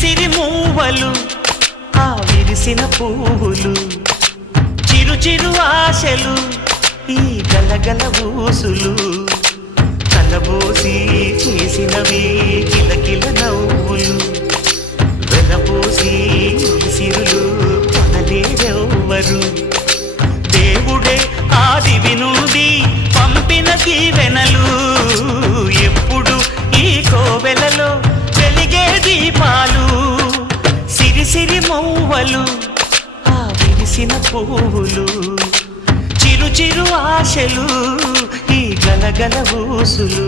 సిరి మూవలు ఆ విరిసిన పువ్వులు చిరు చిరు ఆశలు ఈ గలగల ఊసులు కలబోసి చేసినవి కిలకిల నవ్వులు వెలబోసి సిరులు కొనలేరెవ్వరు దేవుడే ఆదివి నుండి పంపిన దీవెనలు ఎప్పుడు ఈ కోవెలలో వెలిగే దీపాలు సిరి సిరి మౌవలు ఆ విరిసిన పువ్వులు చిరు చిరు ఆశలు ఈ గలగల ఊసులు